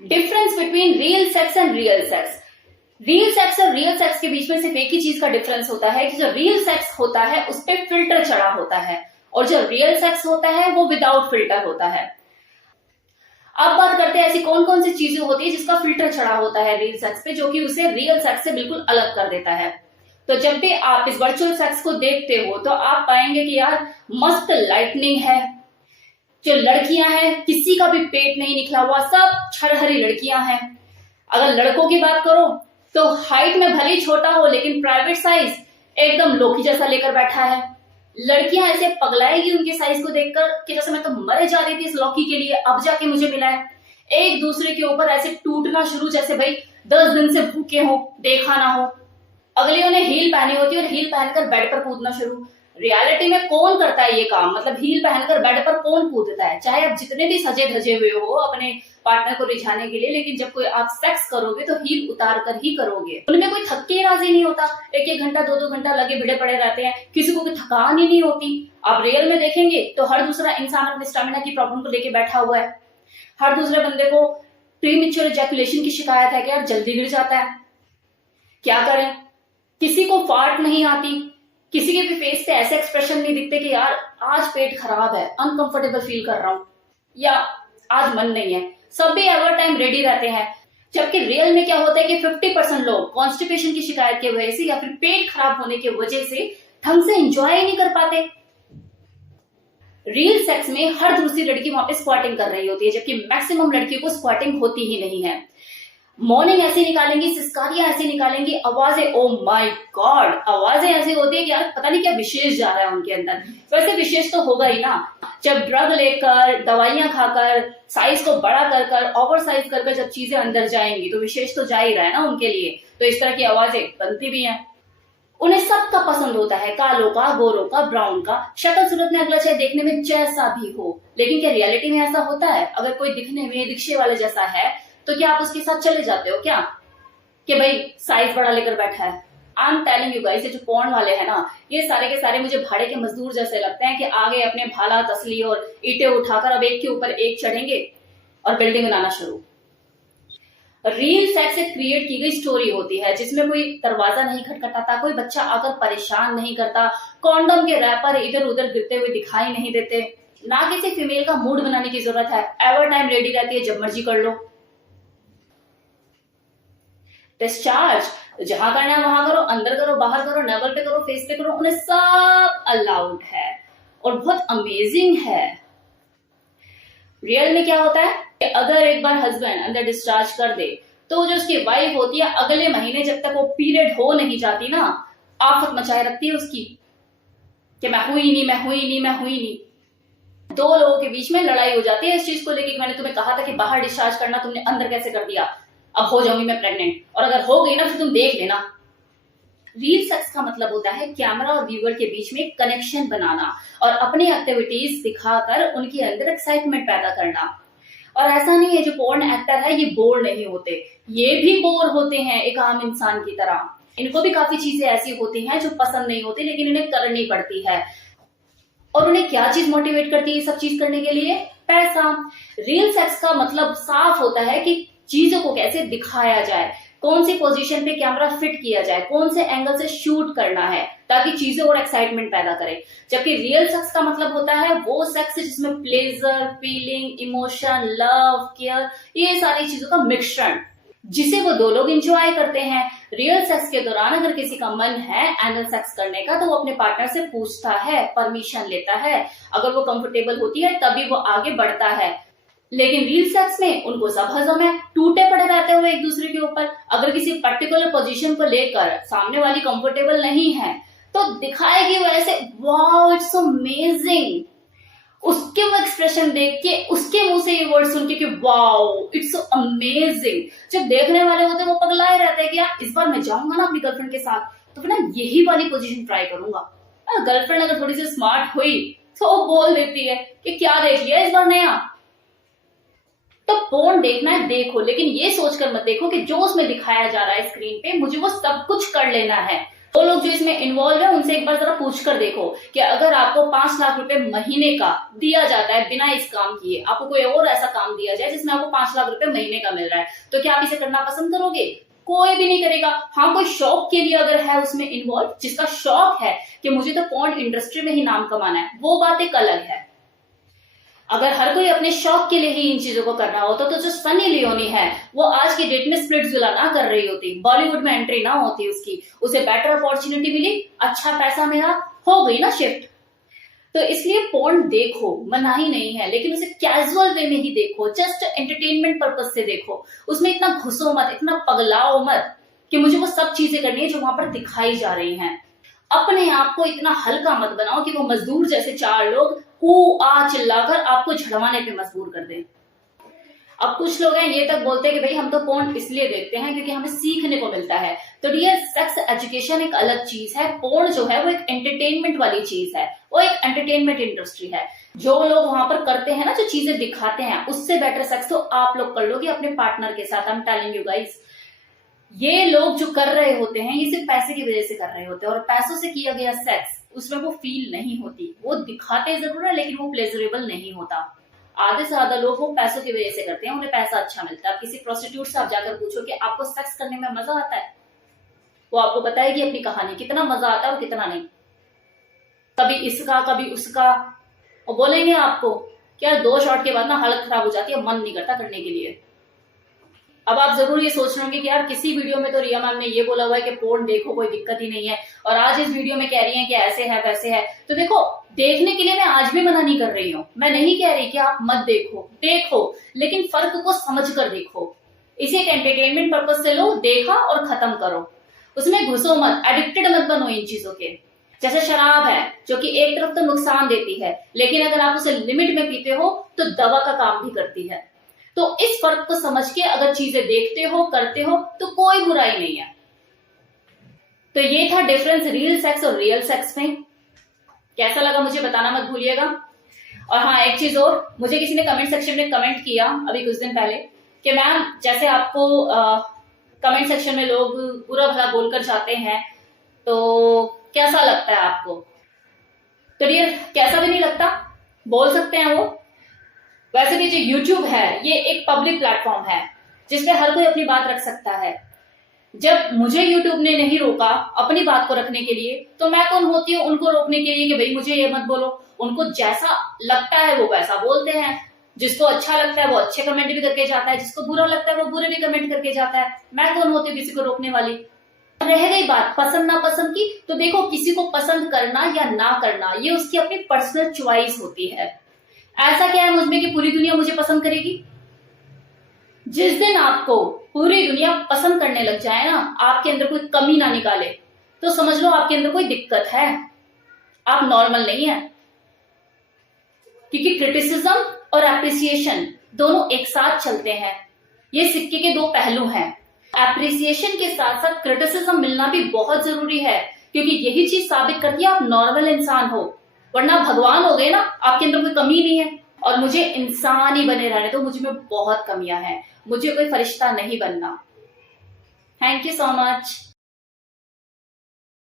Difference between real sex and real sex. Real sex और real sex के बीच में सिर्फ एक ही चीज का डिफरेंस होता है कि जो रियल सेक्स होता है उस पर फिल्टर चढ़ा होता है और जो रियल सेक्स होता है वो विदाउट फिल्टर होता है। अब बात करते हैं ऐसी कौन कौन सी चीजें होती है जिसका फिल्टर चढ़ा होता है रियल सेक्स पे, जो कि उसे रियल सेक्स से बिल्कुल अलग कर देता है। तो जब भी आप इस वर्चुअल सेक्स को देखते हो तो आप पाएंगे कि यार मस्त लाइटनिंग है, जो लड़कियां हैं किसी का भी पेट नहीं निकला हुआ, सब छरहरी लड़कियां हैं। अगर लड़कों की बात करो तो हाइट में भले ही छोटा हो लेकिन प्राइवेट साइज एकदम लोकी जैसा लेकर बैठा है। लड़कियां ऐसे पगलाएगी उनके साइज को देखकर कि जैसे मैं तो मरे जा रही थी इस लौकी के लिए, अब जाके मुझे मिला है। एक दूसरे के ऊपर ऐसे टूटना शुरू, जैसे भाई 10 दिन से भूखे हो, देखा ना हो। अगलियों ने हील पहनी होती है और हील पहनकर बेड पर कूदना शुरू। रियलिटी में कौन करता है ये काम? मतलब हील पहनकर बेड पर कौन कूदता है? चाहे आप जितने भी सजे धजे हुए हो अपने पार्टनर को रिझाने के लिए, लेकिन जब कोई आप सेक्स करोगे तो हील उतार कर ही करोगे। उनमें कोई थक के राजी नहीं होता, एक एक घंटा 2-2 घंटा लगे भिड़े पड़े रहते हैं, किसी को कोई थकान ही नहीं होती। आप रियल में देखेंगे तो हर दूसरा इंसान अपने स्टेमिना की प्रॉब्लम को लेके बैठा हुआ है। हर दूसरे बंदे को प्रीमेच्योर इजैकुलेशन की शिकायत है कि यार जल्दी गिर जाता है, क्या करें? किसी को फार्ट नहीं आती, किसी के भी फेस पे ऐसे एक्सप्रेशन नहीं दिखते कि यार आज पेट खराब है, अनकंफर्टेबल फील कर रहा हूं या आज मन नहीं है। सब भी एवर टाइम रेडी रहते हैं। जबकि रियल में क्या होता है कि 50% लोग कॉन्स्टिपेशन की शिकायत की वजह से या फिर पेट खराब होने की वजह से ढंग से एंजॉय नहीं कर पाते। रियल सेक्स में हर दूसरी लड़की वहां पे स्क्वाटिंग कर रही होती है, जबकि मैक्सिमम लड़कियों को स्क्वाटिंग होती ही नहीं है। मॉर्निंग ऐसे निकालेंगी, सिस्कारियां ऐसे निकालेंगी, आवाजें, ओ माय गॉड, आवाजें ऐसी होती है कि यार पता नहीं क्या विशेष जा रहा है उनके अंदर। वैसे विशेष तो होगा ही ना, जब ड्रग लेकर, दवाइयां खाकर, साइज को बड़ा कर ओवर साइज कर जब चीजें अंदर जाएंगी तो विशेष तो जा ही रहा है ना उनके लिए। तो इस तरह की आवाजें बनती भी हैं। उन्हें सबका पसंद होता है, कालों का, गोरों का, ब्राउन का, शक्ल सूरत में अगला चाहे देखने में जैसा भी हो। लेकिन क्या रियलिटी में ऐसा होता है? अगर कोई दिखने में रिक्शे वाले जैसा है तो क्या आप उसके साथ चले जाते हो क्या कि भाई साइज बड़ा लेकर बैठा है? I am telling you guys, ये जो पॉर्न वाले हैं ना, ये सारे के सारे मुझे भाड़े के मजदूर जैसे लगते हैं कि आगे अपने भाला तसली और ईंटें उठाकर अब एक के ऊपर एक चढ़ेंगे और बिल्डिंग बनाना शुरू। रियल सेक्स एक क्रिएट की गई स्टोरी होती है जिसमें कोई दरवाजा नहीं खटखटाता, कोई बच्चा आकर परेशान नहीं करता, कॉन्डम के रैपर इधर उधर गिरते हुए दिखाई नहीं देते, ना किसी फीमेल का मूड बनाने की जरूरत है, एवर टाइम रेडी रहती है, जब मर्जी कर लो। डिस्चार्ज जहां करना है वहां करो, अंदर करो, बाहर करो, नेवल पे करो, फेस पे करो, उन्हें सब अलाउड है और बहुत अमेजिंग है। रियल में क्या होता है कि अगर एक बार हस्बैंड अंदर डिस्चार्ज कर दे तो जो उसकी वाइफ होती है अगले महीने जब तक वो पीरियड हो नहीं जाती ना, आफत मचाए रखती है उसकी कि मैं हुई नहीं, मैं हुई नहीं, मैं हुई नहीं। दो लोगों के बीच में लड़ाई हो जाती है इस चीज को लेकर, मैंने तुम्हें कहा था कि बाहर डिस्चार्ज करना, तुमने अंदर कैसे कर दिया, अब हो जाऊंगी मैं प्रेग्नेंट, और अगर हो गई ना फिर तुम देख लेना। रियल सेक्स का मतलब होता है कैमरा और व्यूअर के बीच में कनेक्शन बनाना और अपनी एक्टिविटीज दिखाकर उनके अंदर एक्साइटमेंट पैदा करना। और ऐसा नहीं है जो पोर्न एक्टर है ये बोर नहीं होते, ये भी बोर होते हैं एक आम इंसान की तरह। इनको भी काफी चीजें ऐसी होती हैं जो पसंद नहीं होती लेकिन इन्हें करनी पड़ती है। और उन्हें क्या चीज मोटिवेट करती है ये सब चीज करने के लिए? पैसा। रियल सेक्स का मतलब साफ होता है कि चीजों को कैसे दिखाया जाए, कौन सी पोजीशन पे कैमरा फिट किया जाए, कौन से एंगल से शूट करना है ताकि चीजें और एक्साइटमेंट पैदा करे। जबकि रियल सेक्स का मतलब होता है वो सेक्स जिसमें pleasure, feeling, emotion, love, care, ये सारी चीजों का मिश्रण, जिसे वो दो लोग एंजॉय करते हैं। रियल सेक्स के दौरान अगर किसी का मन है एनल सेक्स करने का तो वो अपने पार्टनर से पूछता है, परमिशन लेता है, अगर वो कंफर्टेबल होती है तभी वो आगे बढ़ता है। लेकिन रियल सेक्स में उनको सब हजम है, टूटे पड़े रहते हुए एक दूसरे के ऊपर। अगर किसी पर्टिकुलर पोजीशन को लेकर सामने वाली कंफर्टेबल नहीं है तो दिखाएगी वो ऐसे, वाओ इट्स अमेजिंग, उसके वो एक्सप्रेशन देख के, उसके मुंह से ये वर्ड सुन के कि वाओ इट्स अमेजिंग, जब देखने वाले होते हैं वो पगलाए रहते हैं कि यार इस बार मैं जाऊंगा ना अपनी गर्लफ्रेंड के साथ तो फिर ना यही वाली पोजीशन ट्राई करूंगा। गर्लफ्रेंड अगर थोड़ी सी स्मार्ट हुई तो वो बोल देती है कि क्या देख लिया इस बार नया। तो पोर्न देखना है देखो, लेकिन ये सोचकर मत देखो कि जो उसमें दिखाया जा रहा है स्क्रीन पे मुझे वो सब कुछ कर लेना है। वो लोग जो इसमें इन्वॉल्व है उनसे एक बार जरा पूछ कर देखो कि अगर आपको 5 लाख रुपए महीने का दिया जाता है बिना इस काम किए, आपको कोई और ऐसा काम दिया जाए जिसमें आपको 5 लाख रुपए महीने का मिल रहा है, तो क्या आप इसे करना पसंद करोगे? कोई भी नहीं करेगा। हाँ, कोई शौक के लिए अगर है उसमें इन्वॉल्व, जिसका शौक है कि मुझे तो पॉर्न इंडस्ट्री में ही नाम कमाना है, वो बात एक अलग है। अगर हर कोई अपने शौक के लिए ही इन चीजों को कर रहा होता तो जो सनी लियोनी है वो आज की डेट में स्प्लिट्सविला ना कर रही होती, बॉलीवुड में एंट्री ना होती उसकी, उसे बेटर अपॉर्चुनिटी मिली, अच्छा पैसा मिला, हो गई ना शिफ्ट। तो इसलिए पोर्न देखो, मनाही नहीं है, लेकिन उसे कैजुअल वे में ही देखो, जस्ट एंटरटेनमेंट पर्पज से देखो। उसमें इतना घुसो मत, इतना पगलाओ मत कि मुझे वो सब चीजें करनी है जो वहां पर दिखाई जा रही हैं। अपने आप को इतना हल्का मत बनाओ कि वो मजदूर जैसे 4 लोग आ चिल्लाकर आपको झड़वाने पे मजबूर कर दें। अब कुछ लोग हैं ये तक बोलते हैं कि भाई हम तो पोर्न इसलिए देखते हैं क्योंकि हमें सीखने को मिलता है। तो डियर, सेक्स एजुकेशन एक अलग चीज है, पोर्न जो है वो एक एंटरटेनमेंट वाली चीज है, वो एक एंटरटेनमेंट इंडस्ट्री है। जो लोग वहां पर करते हैं ना, जो चीजें दिखाते हैं, उससे बेटर सेक्स तो आप लोग कर लोगे अपने पार्टनर के साथ। I am telling you guys, ये लोग जो कर रहे होते हैं ये सिर्फ पैसे की वजह से कर रहे होते हैं, और पैसों से किया गया सेक्स उसमें वो फील नहीं होती। वो दिखाते जरूर है लेकिन वो प्लेजरेबल नहीं होता। आधे से ज्यादा लोग वो पैसों की वजह से करते हैं, उन्हें पैसा अच्छा मिलता है। किसी प्रोस्टिट्यूट से आप जाकर पूछो कि आपको सेक्स करने में मजा आता है, वो आपको बताएगी अपनी कहानी, कितना मजा आता है और कितना नहीं। कभी इसका कभी उसका, और बोलेंगे आपको क्या 2 शॉट के बाद ना हालत खराब हो जाती है, मन नहीं करता करने के लिए। अब आप जरूर ये सोच रहे होंगे कि यार किसी वीडियो में तो रिया मैम ने ये बोला हुआ है कि पोर्न देखो कोई दिक्कत ही नहीं है, और आज इस वीडियो में कह रही हैं कि ऐसे है वैसे है। तो देखो, देखने के लिए मैं आज भी मना नहीं कर रही हूँ, मैं नहीं कह रही कि आप मत देखो, देखो, लेकिन फर्क को समझ कर देखो। इसे एक एंटरटेनमेंट पर्पज से लो, देखा और खत्म करो, उसमें घुसो मत, एडिक्टेड मत बनो इन चीजों के। जैसे शराब है जो कि एक तरफ तो नुकसान देती है, लेकिन अगर आप उसे लिमिट में पीते हो तो दवा का काम भी करती है। तो इस फर्क को समझ के अगर चीजें देखते हो, करते हो, तो कोई बुराई नहीं है। तो ये था डिफरेंस रियल सेक्स और रियल सेक्स में। कैसा लगा मुझे बताना मत भूलिएगा। और हाँ, एक चीज और, मुझे किसी ने कमेंट सेक्शन में कमेंट किया अभी कुछ दिन पहले कि मैम जैसे आपको कमेंट सेक्शन में लोग बुरा भला बोलकर जाते हैं तो कैसा लगता है आपको? तो डियर, कैसा भी नहीं लगता, बोल सकते हैं वो। वैसे भी जो YouTube है ये एक पब्लिक प्लेटफॉर्म है जिसपे हर कोई अपनी बात रख सकता है। जब मुझे YouTube ने नहीं रोका अपनी बात को रखने के लिए, तो मैं कौन होती हूँ उनको रोकने के लिए कि भाई मुझे ये मत बोलो। उनको जैसा लगता है वो वैसा बोलते हैं, जिसको अच्छा लगता है वो अच्छे कमेंट भी करके जाता है, जिसको बुरा लगता है वो बुरे भी कमेंट करके जाता है। मैं कौन होती हूँ किसी को रोकने वाली। रह गई बात पसंद नापसंद की, तो देखो, किसी को पसंद करना या ना करना ये उसकी अपनी पर्सनल चॉइस होती है। ऐसा क्या है मुझमें कि पूरी दुनिया मुझे पसंद करेगी? जिस दिन आपको पूरी दुनिया पसंद करने लग जाए ना, आपके अंदर कोई कमी ना निकाले, तो समझ लो आपके अंदर कोई दिक्कत है, आप नॉर्मल नहीं है। क्योंकि क्रिटिसिज्म और एप्रिसिएशन दोनों एक साथ चलते हैं, ये सिक्के के 2 पहलू हैं। एप्रिसिएशन के साथ साथ क्रिटिसिज्म मिलना भी बहुत जरूरी है, क्योंकि यही चीज साबित करती है आप नॉर्मल इंसान हो। वरना भगवान हो गए ना, आपके अंदर कोई कमी नहीं है। और मुझे इंसान ही बने रहने तो मुझ में बहुत कमियां हैं, मुझे कोई फरिश्ता नहीं बनना। Thank you so much.